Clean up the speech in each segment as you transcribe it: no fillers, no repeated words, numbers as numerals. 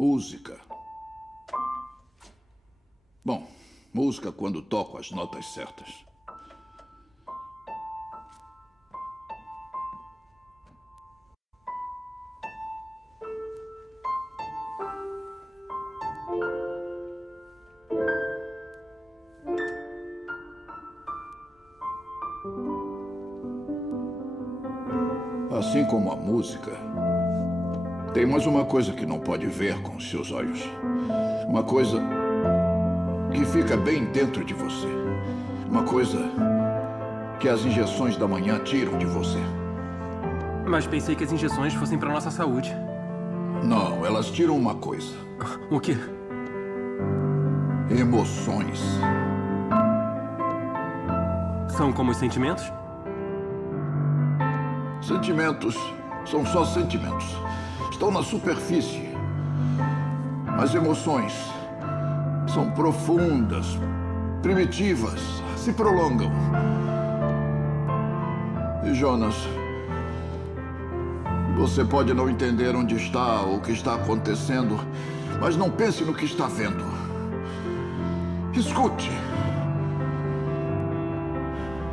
Música. Bom, música quando toco as notas certas. Assim como a música, tem mais uma coisa que não pode ver com os seus olhos. Uma coisa que fica bem dentro de você. Uma coisa que as injeções da manhã tiram de você. Mas pensei que as injeções fossem para nossa saúde. Não, elas tiram uma coisa. O quê? Emoções. São como os sentimentos? Sentimentos são só sentimentos. Estão na superfície. Mas emoções são profundas, primitivas, se prolongam. E Jonas, você pode não entender onde está ou o que está acontecendo, mas não pense no que está vendo. Escute.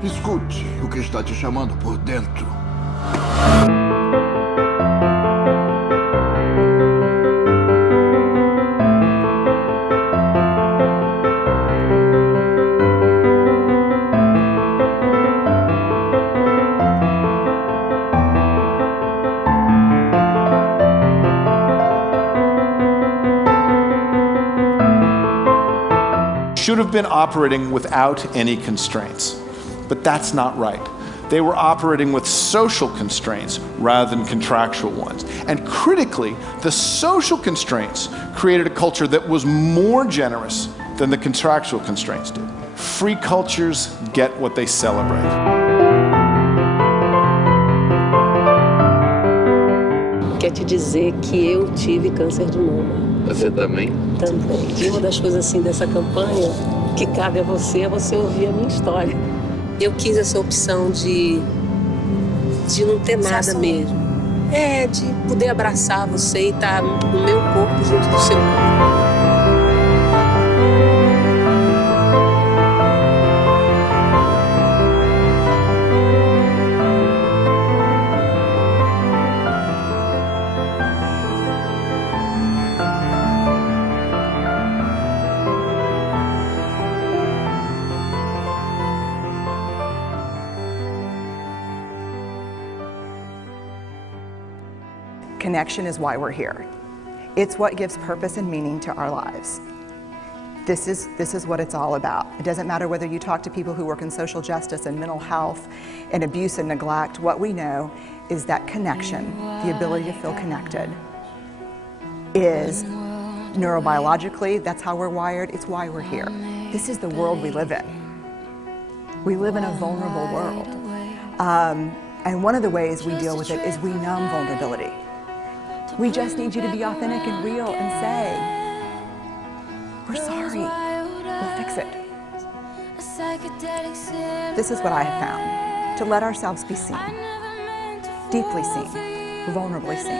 Escute o que está te chamando por dentro. Should have been operating without any constraints, but that's not right. They were operating with social constraints rather than contractual ones. And critically, the social constraints created a culture that was more generous than the contractual constraints did. Free cultures get what they celebrate. Quer te dizer que eu tive câncer de mama. Você também? Também. E uma das coisas assim dessa campanha que cabe a você ouvir a minha história. Eu quis essa opção de não ter nada mesmo. De poder abraçar você e estar no meu corpo junto do seu corpo. Connection is why we're here. It's what gives purpose and meaning to our lives. This is what it's all about. It doesn't matter whether you talk to people who work in social justice and mental health and abuse and neglect. What we know is that connection, the ability to feel connected, is neurobiologically, that's how we're wired. It's why we're here. This is the world we live in. We live in a vulnerable world. And one of the ways we deal with it is we numb vulnerability. We just need you to be authentic and real and say, we're sorry, we'll fix it. This is what I have found, to let ourselves be seen, deeply seen, vulnerably seen.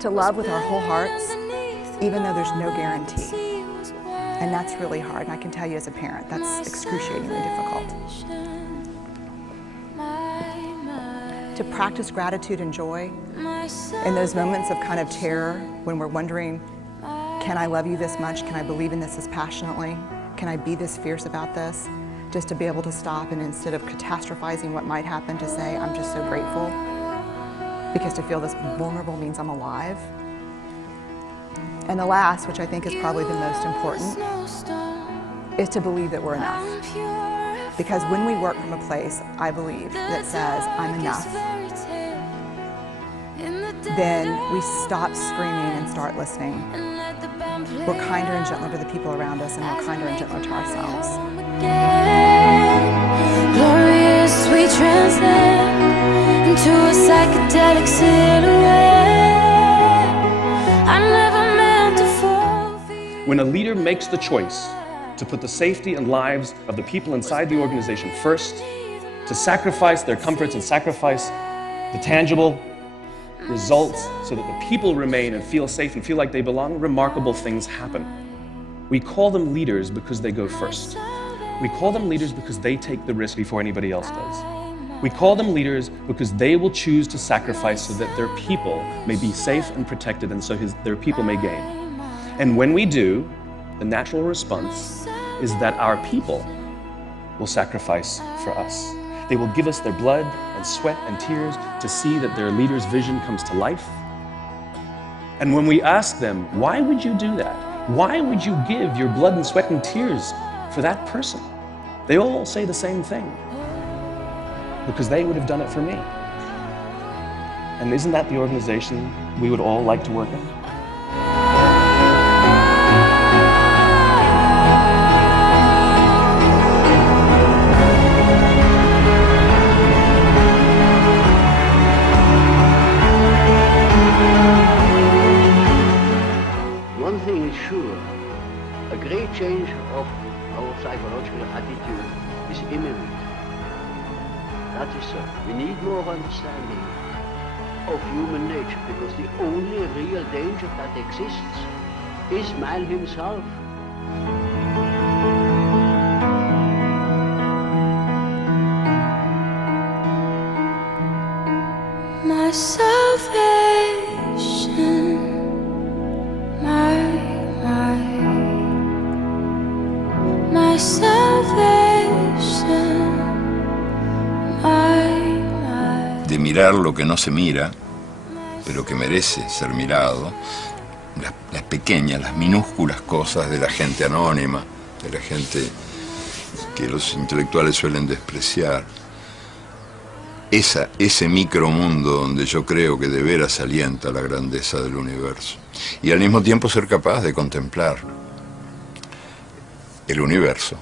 To love with our whole hearts, even though there's no guarantee. And that's really hard, and I can tell you as a parent, that's excruciatingly difficult. To practice gratitude and joy in those moments of kind of terror when we're wondering, can I love you this much? Can I believe in this as passionately? Can I be this fierce about this? Just to be able to stop and instead of catastrophizing what might happen, to say, I'm just so grateful. Because to feel this vulnerable means I'm alive. And the last, which I think is probably the most important, is to believe that we're enough. Because when we work from a place, I believe, that says, I'm enough, then we stop screaming and start listening. We're kinder and gentler to the people around us, and we're kinder and gentler to ourselves. Glorious, we transcend into a psychedelic silhouette. I never meant to fall. When a leader makes the choice to put the safety and lives of the people inside the organization first, to sacrifice their comforts and sacrifice the tangible results so that the people remain and feel safe and feel like they belong, remarkable things happen. We call them leaders because they go first. We call them leaders because they take the risk before anybody else does. We call them leaders because they will choose to sacrifice so that their people may be safe and protected and so their people may gain. And when we do, the natural response is that our people will sacrifice for us. They will give us their blood and sweat and tears to see that their leader's vision comes to life. And when we ask them, why would you do that? Why would you give your blood and sweat and tears for that person? They all say the same thing. Because they would have done it for me. And isn't that the organization we would all like to work in? One thing is sure, a great change of our psychological attitude is imminent. That is so. We need more understanding of human nature, because the only real danger that exists is man himself. My salvation, my salvation. De mirar lo que no se mira, pero que merece ser mirado, las pequeñas, las minúsculas cosas de la gente anónima, de la gente que los intelectuales suelen despreciar. Ese micromundo donde yo creo que de veras alienta la grandeza del universo. Y al mismo tiempo ser capaz de contemplar el universo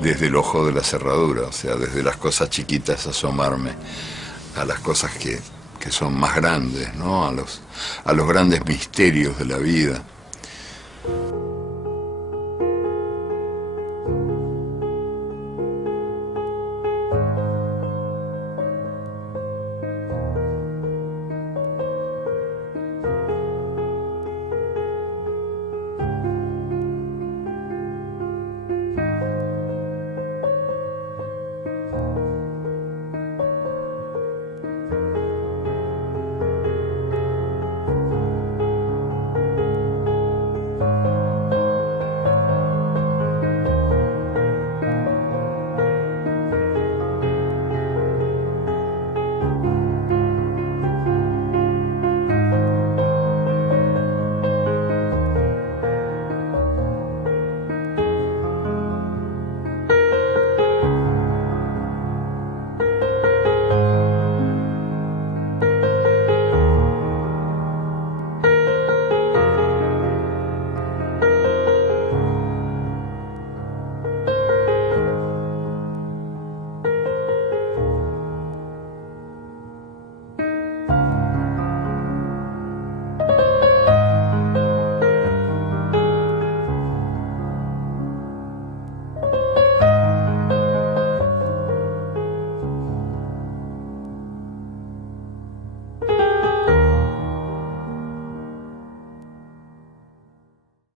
desde el ojo de la cerradura, o sea, desde las cosas chiquitas asomarme a las cosas que son más grandes, ¿no? A los grandes misterios de la vida.